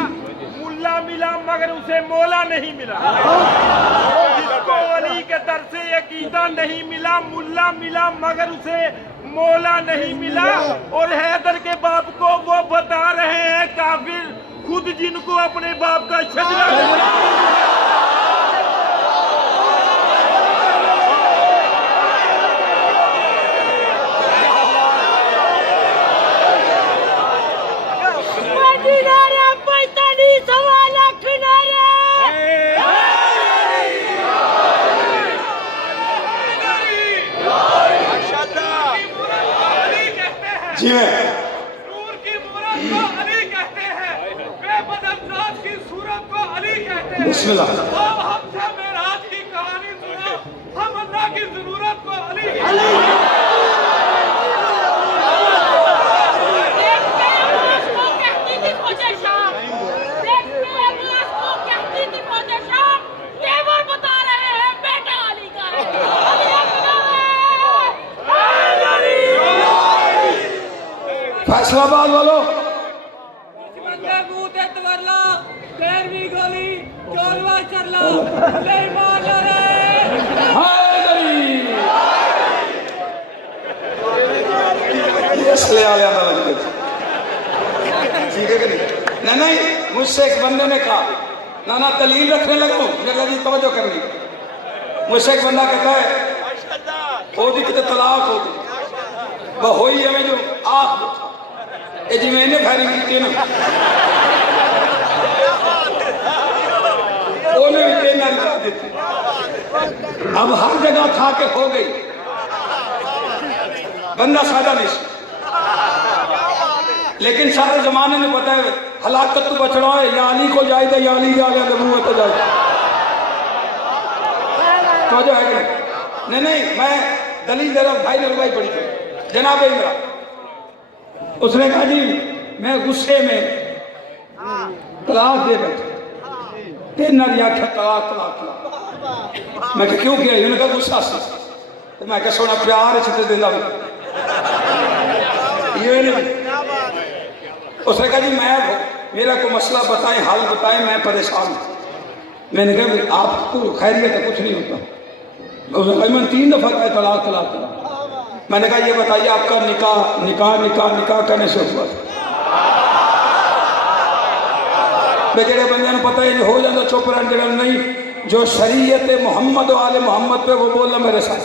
मुल्ला मिला मगर उसे मौला नहीं मिला। जिसको अली के दर से अकीदा नहीं मिला, मुल्ला मिला मगर उसे मौला नहीं मिला। और हैदर के बाप को वो बता रहे हैं काफिर, खुद जिनको अपने बाप का शजरा। जी मैं नूर की मूरत को अली कहते हैं, बेबदल जात की सूरत को अली कहते हैं। बिस्मिल्लाह। तो हमसे मेराज की कहानी सुनो, हम अल्लाह की जरूरत को अली कहते हैं। फैसलाबाद वालों ठीक है कि नहीं? नहीं मुझसे एक बंदे ने कहा नाना दलील रखने लगा हूँ, जी तवज्जो करनी। मुझसे एक बंदा कहता है होदी कितने तलाक होगी वह होई हमें जो आख ये जी मैंने फायरिंग की ना उन्हें भी तेल निकाल देते। अब हर जगह खा के हो गई, बंदा सादा नहीं सी। लेकिन सारे जमाने में पता है हलाकत तो बचना है, या अली को जाए या अली जाए नबूवत तो जाए। तो जो है कि नहीं मैं दलील दे रहा हूँ, भाई ने रुपये पड़ी थी जनाब इंद्रा। उसने कहा जी मैं गुस्से में तलाक दे बैठे, तीन नारी आख्या तलाक तलाक तलाक। मैं क्यों किया? उन्होंने कहा गुस्सा से। तो मैं क्या सोना प्यार छित्र देना ये नहीं। उसने कहा जी मैं मेरा को मसला बताएं, हाल बताएं, मैं परेशान हूँ। मैंने कहा आपको खैरियत है, कुछ नहीं होता। मैंने 3 दफा कहा तलाक तलाक तलाक। मैंने कहा ये बताइए आपका निकाह निकाह निकाह निकाह करने से हुआ था? जेड़े बंदे ने पता ही नहीं हो जाता चुप रहने, जेड़ा नहीं जो शरीयत मोहम्मद वाले मोहम्मद पे वो बोला मेरे साथ।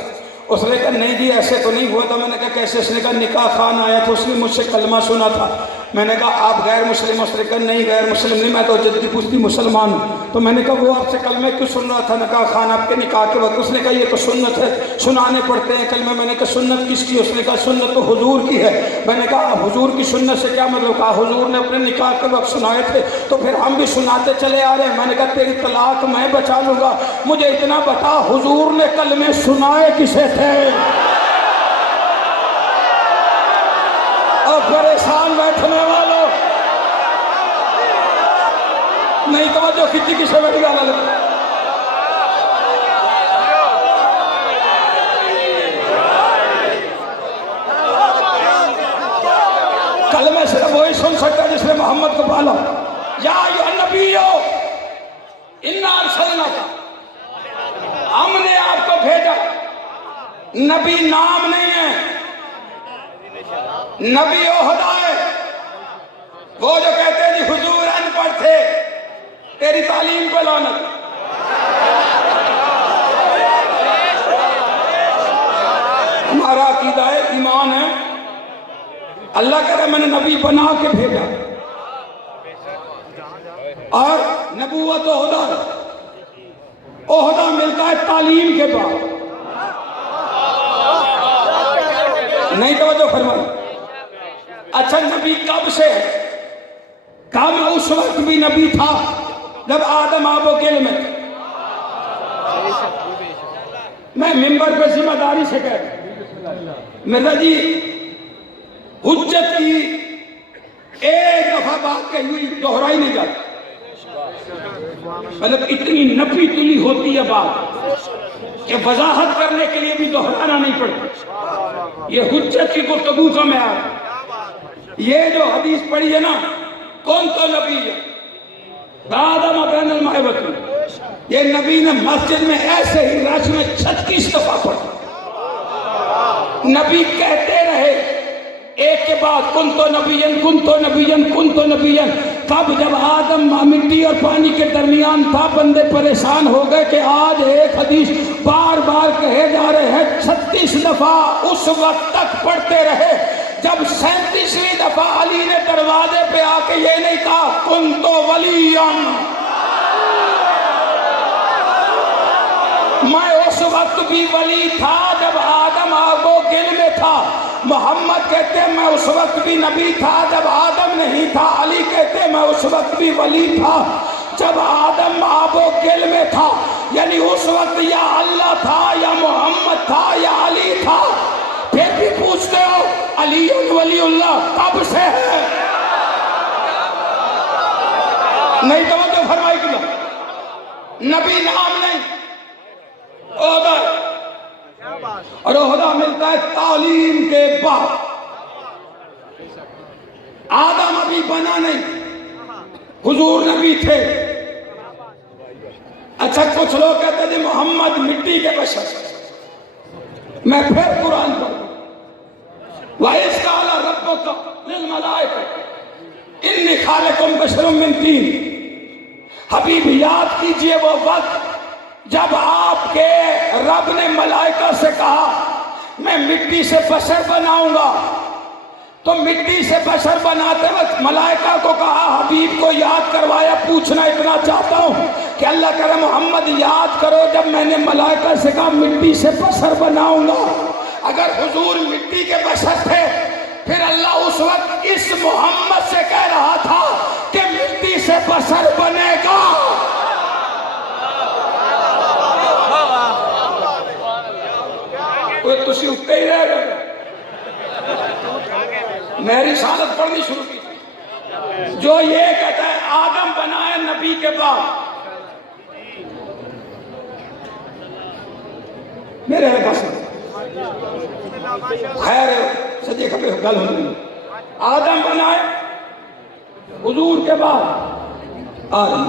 उसने कहा नहीं जी ऐसे तो नहीं हुआ था। मैंने कहा कैसे? उसने कहा निकाह खान आया था, उसने मुझसे कलमा सुना था। मैंने कहा आप गैर मुस्लिम? उसने कहा नहीं गैर मुस्लिम नहीं, मैं तो जद्दी पुश्ती मुसलमान हूँ। तो मैंने कहा वो आपसे कलमे क्यों सुन रहा था निकाह खान आपके निकाह के वक्त? उसने कहा ये तो सुन्नत है, सुनाने पड़ते हैं कलमे। मैंने कहा सुन्नत किसकी? उसने कहा सुन्नत तो हुजूर की है। मैंने कहा हुजूर की सुन्नत से क्या मतलब? कहा हुजूर ने अपने निकाह के वक्त सुनाए थे तो फिर हम भी सुनाते चले आ रहे हैं। मैंने कहा तेरी तलाक मैं बचा लूँगा, मुझे इतना बता हुजूर ने कलमे सुनाए किसे थे? और परेशान बैठने वालों नहीं तवज्जो खिंची किसे बड़ी गाल कलमे सिर्फ वही सुन सकता है जिसने मोहम्मद को पाला। या नबीयो इन्ना अरसलनाका, हमने आपको भेजा। नबी नाम नहीं है, नबी ओहदा है। वो जो कहते हैं जी हुजूर अनपढ़ थे, तेरी तालीम पे लानत। हमारा अकीदा है, ईमान है, अल्लाह कह रहा मैंने नबी बना के भेजा। और नबूवत ओहदा मिलता है तालीम के बाद। नहीं तो जो फरमाया। अच्छा नबी कब से है? कहा मैं उस वक्त भी नबी था जब आदम आबो किल में। मैं मिंबर पे जिम्मेदारी से कह मिर्जा जी हुज्जत की एक दफा बात कही हुई दोहराई नहीं जाती। मतलब इतनी नफी तुली होती है बात कि वजाहत करने के लिए भी दोहराना नहीं पड़ता। ये हुज्जत की गुफ्तगू का मेयार। ये जो हदीस पढ़ी है ना, कौन तो नबी है ये नबी ने मस्जिद में ऐसे ही रश में 36 दफा पढ़ा। नबी कहते रहे एक के बाद कुन तो नबीयन कुन तो नबीयन कुन तो नबीयन। तब जब आदम मिट्टी और पानी के दरमियान था, बंदे परेशान हो गए कि आज एक हदीस बार बार कहे जा रहे हैं। 36 दफा उस वक्त तक पढ़ते रहे जब 37वीं दफा अली ने दरवाजे पे आके ये नहीं कहा कुन तो वलियन, मैं उस वक्त भी वली था जब आदम आबो गिल में था। मोहम्मद कहते हैं मैं उस वक्त भी नबी था जब आदम नहीं था। अली कहते हैं मैं उस वक्त भी वली था जब आदम आबो गिल में था। यानी उस वक्त या अल्लाह था या मोहम्मद था या अली था। फिर भी पूछते हो अली वलीउल्लाह कब से है? नहीं तो फरमाई कि नबी नाम नहीं, ओहदा। और ओहदा मिलता है तालीम के बाद। आदम अभी बना नहीं, हुजूर नबी थे। अच्छा कुछ लोग कहते थे मोहम्मद मिट्टी के बशर। मैं फिर कुरान पढ़ूं वाइस्काला रब्बुका लिल मलाइका इन्नी खालिकुम बशरुम मिन तीन। हबीब याद कीजिए वो वक्त जब आपके रब ने मलाइका से कहा मैं मिट्टी से बशर बनाऊंगा। तो मिट्टी से बशर बनाते वक्त मलाइका को कहा, हबीब को याद करवाया। पूछना इतना चाहता हूं कि अल्लाह करे मोहम्मद याद करो जब मैंने मलाइका से कहा मिट्टी से बशर बनाऊंगा। अगर हुजूर मिट्टी के बशर थे, फिर अल्लाह उस वक्त इस मोहम्मद से कह रहा था कि मिट्टी से बशर बनेगा। वो तुसी उत्ते ही रह गए। मैं रिसालत पढ़नी शुरू की थी, जो ये कहता है आदम बनाए नबी के बाद। मेरे पास खैर सजे खबे गल हो गई। आदम बनाए हुजूर के बाद आदम।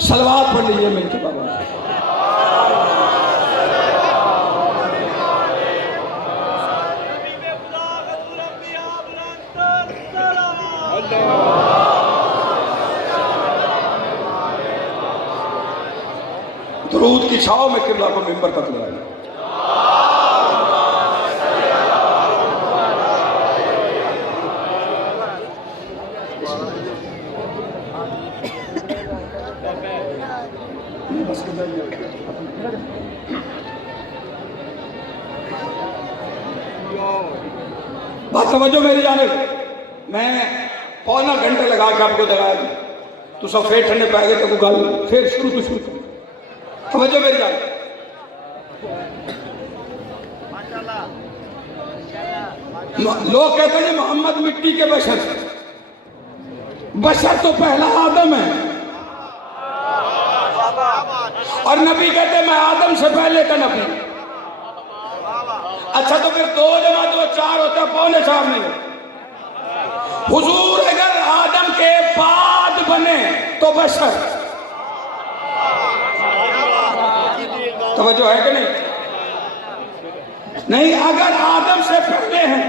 सलवात पढ़ लीजिए मिलके बाबा। दरूद की छाव में किबला को मिंबर तक लाया। बात समझो मेरी जाने। मैं पौना घंटे लगा के आपको दगाया तो सब फिर ठंडे पै गए तो गल फिर शुरू तो शुरू। समझो मेरी जान। लोग कहते हैं मोहम्मद मिट्टी के बशर। बशर तो पहला आदम है, और नबी कहते हैं मैं आदम से पहले का नबी। अच्छा तो फिर 2 जमा 2 4 होता, 4.25 नहीं होता। हुजूर अगर आदम के बाद बने तो बशर। तवज्जो है कि नहीं? नहीं, अगर आदम से पहले हैं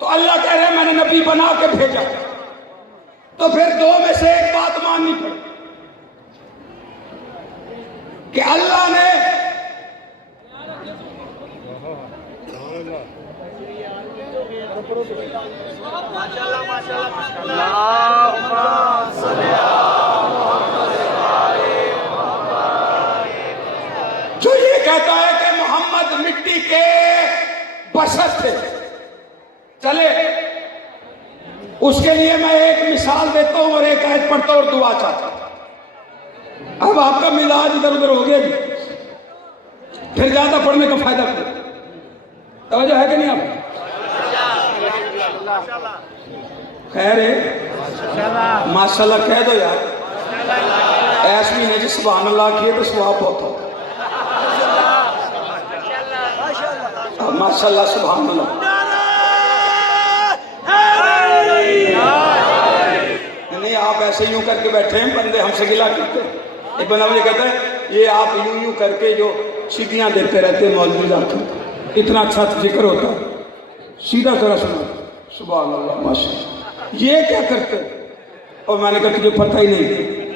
तो अल्लाह कह रहे हैं मैंने नबी बना के भेजा, तो फिर 2 में से एक बात माननी पड़ी कि अल्लाह ने जो ये कहता है कि मोहम्मद मिट्टी के बशर थे, चले उसके लिए मैं एक मिसाल देता हूं और एक आयत पढ़ता हूं और दुआ चाहता हूं। अब आपका मिजाज इधर उधर हो गया, फिर ज्यादा पढ़ने का फायदा करो। तवज्जो है कि नहीं आप? खैर है, माशाल्लाह कह दो यार। ऐश महीने जी सुभान अल्लाह किए तो सवाब बहुत होता। माशाल्लाह सुभान अल्लाह। नहीं आप ऐसे यूं करके बैठे हैं, बंदे हमसे गिला करते हैं। एक बंदा मुझे कहता है ये आप यूं यूं करके जो सीटियां देते रहते हैं मौलवी जाके, इतना अच्छा जिक्र होता है, सीधा तरह सुना सुभान अल्लाह माशाल्लाह, ये क्या करते? और मैंने कहा तुझे पता ही नहीं,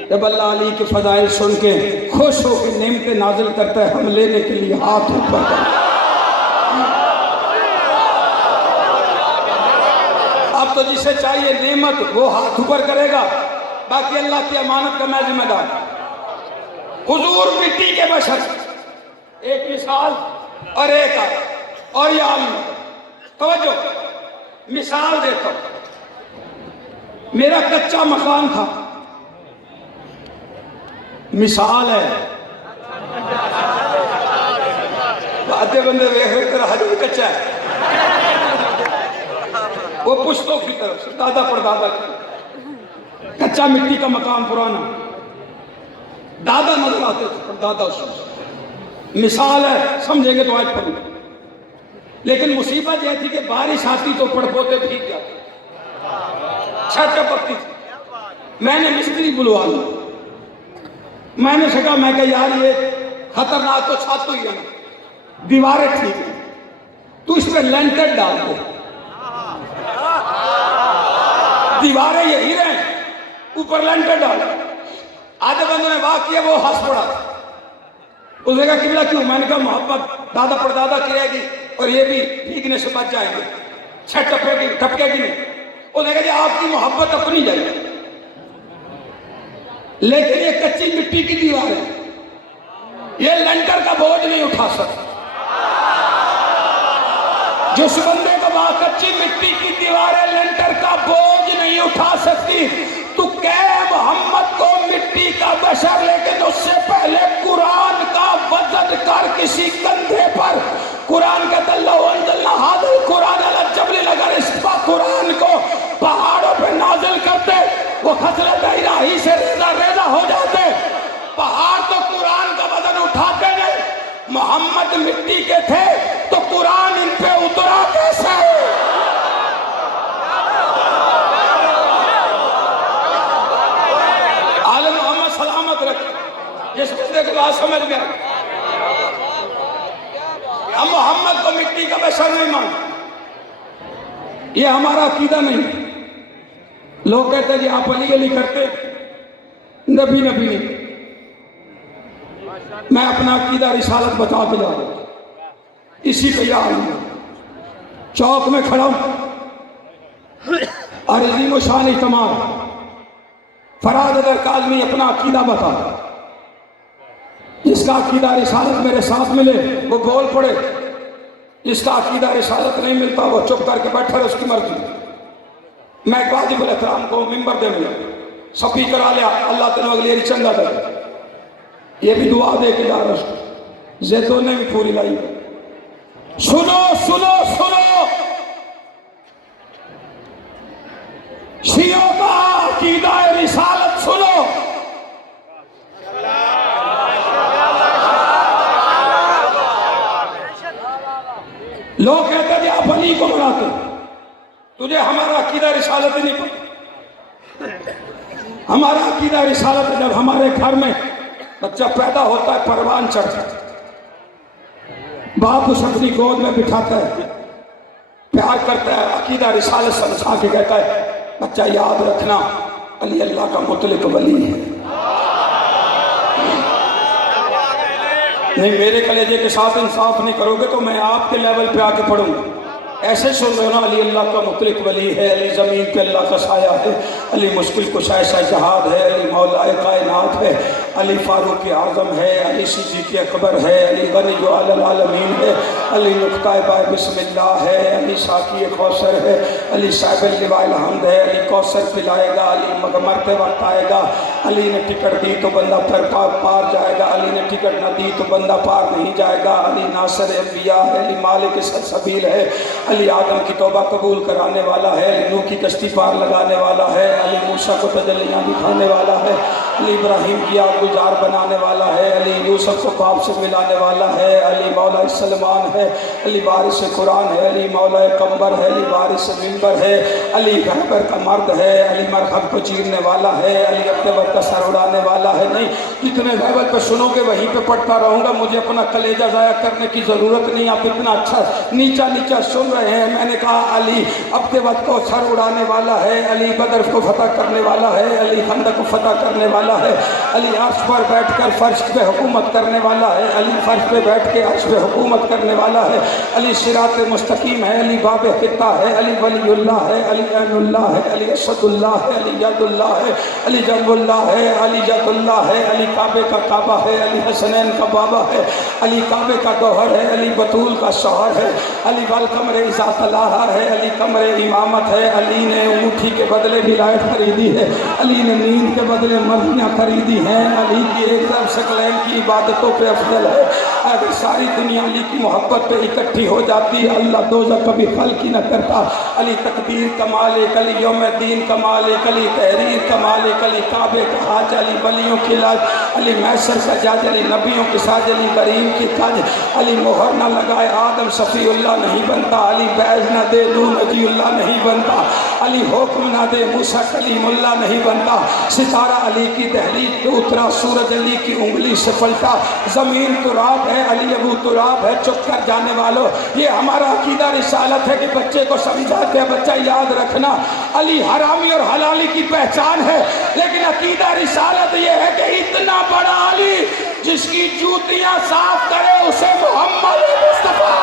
जब अल्लाह अली के फजाइल सुन के खुश होकर नेमतें नाजिल करता है, हम लेने के लिए हाथ ऊपर करते। अब तो जिसे चाहिए नेमत वो हाथ ऊपर करेगा, बाकी अल्लाह की अमानत का मैं जिम्मेदार। हुजूर मिट्टी के बशर, एक मिसाल और एक आयत और ये आलम। तवज्जो, मिसाल देता हूं। मेरा कच्चा मकान था, मिसाल है। आधे बंदे देख कर हज भी कच्चा है, वो पुश्तों की तरफ से दादा परदादा की कच्चा मिट्टी का मकान पुराना, दादा नजर आते थे परदादा उसमें। मिसाल है, समझेंगे तो आज पढ़ेंगे। लेकिन मुसीबत यह थी कि बारिश आती तो पड़पोते भीग जाते, छत टपकती थी। मैंने मिस्त्री बुलवा लिया। मैंने कहा मैं कहा यार ये खतरनाक तो छत तो ही है ना, दीवारें ठीक है, तू इस पर लेंटर डाल दे, दीवारें यही रहे, ऊपर लेंटर डाल। आधे बंदों ने वाह किया, वो हंस पड़ा। उसने कहा किबला क्यों? मैंने कहा मोहब्बत दादा परदादा की रहेगी और ये भी भीगने से बच जाएंगे, छत टपकेगी नहीं। उसने कहा आपकी मोहब्बत अपनी जाएगी, लेकिन ये कच्ची मिट्टी की दीवार है, ये लेंटर का बोझ नहीं उठा सकता। जिस बंदे को वहां कच्ची मिट्टी की दीवारें लेंटर का बोझ नहीं उठा सकती, तू कह मोहम्मद को मिट्टी का बशर, लेकिन उससे पहले कुरान का वजन कर किसी कंधे पर। कुरान कहता हादिल कुरान अला जबल, अगर इस कुरान को पहाड़ों पे नाजिल करते वो खसलत इलाही से रेजा रेजा हो जाते। पहाड़ तो कुरान का वजन उठाते नहीं। मोहम्मद मिट्टी के थे तो कुरान इन पे उतरा कैसे? आलम मोहम्मद सलामत रखे। जिस बंदे को बात समझ गया, हम मोहम्मद को मिट्टी का बशर नहीं मानते, ये हमारा अकीदा नहीं। लोग कहते हैं जी आप अली अली करते, नबी नबी नहीं। मैं अपना अकीदा रिसालत बता के जा रहा हूं, इसी पे याद चौक में खड़ा हूं और अजीम शान इत्माम फराज अदर काज़मी अपना अकीदा बता। जिसका अकीदा रिसालत मेरे साथ मिले वो बोल पड़े, जिसका अकीदा रिसालत नहीं मिलता वो चुप करके बैठा रहे, उसकी मर्जी। मैं वाजिब एहतराम को मिंबर दे मिला, सफी करा लिया, अल्लाह तेन अगली चंगा दे। ये भी दुआ दे के जा रहा, जैतून ने भी पूरी लाई। सुनो सुनो सुनो, शियों का अकीदा रिसालत सुनो। लोग कहते हैं आप अली को बनाते, तुझे हमारा अकीदा रिसालत ही नहीं पता। हमारा अकीदा रिसालत है जब हमारे घर में बच्चा पैदा होता है, परवान चढ़ता है, बाप उसे अपनी गोद में बिठाता है, प्यार करता है, अकीदा रिसालत समझा के कहता है बच्चा याद रखना अली अल्लाह का मुतलिक वली है। नहीं, मेरे कलेजे के साथ इंसाफ नहीं करोगे तो मैं आपके लेवल पे आके पढ़ूंगा। ऐसे सुन रहे हो ना, अली अल्लाह का मुतलिक वली है, अली ज़मीन पे अल्लाह का साया है, अली मुश्किल कुशा जहाद है, अली मौलाए कायनात है, अली फारूक आज़म है, अली सिद्दीक़ अकबर है, अली गनी जो आलमीन है, अली नुक्ताए बाय बिस्मिल्लाह है, अली साकी कौसर है, अली साहिब लिवाइल हम्द है, अली कौसर पिलाएगा, अली मरते वक्त आएगा, अली ने टिकट दी तो बंदा पार जाएगा, अली ने टिकट न दी तो बंदा पार नहीं जाएगा, अली नासर अंबिया है, अली मालिक सबील है, अली आदम की तौबा कबूल कराने वाला है, अली नूह की कश्ती पार लगाने वाला है, अली मूसा को तजल्लियाँ दिखाने वाला है, अली इब्राहिम की आग गुजार बनाने वाला है, अली यूसुफ को बाप से मिलाने वाला है, अली मौला सलमान है, अली वारिस कुरान है, अली मौला कम्बर है, अली वारिस मिंबर है, अली गहबर का मर्द है, अली मरहब को चीरने वाला है, अली अपने वक्त का सर उड़ाने वाला है। नहीं, जितने लेवल पर सुनोगे वहीं पे पढ़ता रहूँगा, मुझे अपना कलेजा ज़ाया करने की ज़रूरत नहीं। आप इतना अच्छा नीचा नीचा सुन रहे हैं। मैंने कहा अली अपने वक्त को सर उड़ाने वाला है, अली बदर को फतह करने वाला है, अली खंदक को फतह करने वाला है, अली अर्श पर बैठकर फर्श पे हुकूमत करने वाला है, अली फर्श पे बैठ के अर्श पे हुकूमत करने वाला है, अली सिरात मुस्तकीम है, अली बाब खिता है, अली वलीउल्लाह है, अली ऐनुल्लाह है, अली असदुल्लाह है, अली यदुल्लाह है, अली जंबुल्लाह है, अली जदुल्लाह है, अली काबे का काबा है, अली हसनैन का बाबा है, अली काबे का गौहर है, अली बतूल का शौहर है, अली वल कमरे इज़ातल्लाह है, अली कमरे इमामत है, अली ने ऊँटी के बदले विलायत खरीदी है, अली ने नींद के बदले मर्जियाँ खरीदी हैं, अली की एक तरफ सकलैन की इबादतों पे अफजल है। अगर सारी दुनिया अली की मोहब्बत पे इकट्ठी हो जाती है, अल्लाह दोज़ख कभी खल्क़ ही न करता। अली तकदीर कमाल, कली यौम दीन कमाल, कली तहरीर कमाल, कली काबे का हाज, अली वलियों की लाज, अली मैसर का जाज, अली नबियों के साज, अली करीम की ताज, अली मोहर न लगाए आदम सफ़ीउल्लाह नहीं बनता, अली बैज न दे नूह नजीउल्लाह नहीं बनता, अली हुक्म न दे मूसा कलीमुल्लाह नहीं बनता। सितारा अली की दहलीज पे उतरा, सूरज अली की उंगली से पलटा, ज़मीन तुराब है, अली अबू तुराब है। चुप कर जाने वालों, ये हमारा अकीदा रिसालत है कि बच्चे को समझाते हैं, बच्चा याद रखना अली हरामी और हलाली की पहचान है, लेकिन अकीदा रिसालत ये है कि इतना बड़ा अली जिसकी जूतियां साफ करे उसे मोहम्मद मुस्तफा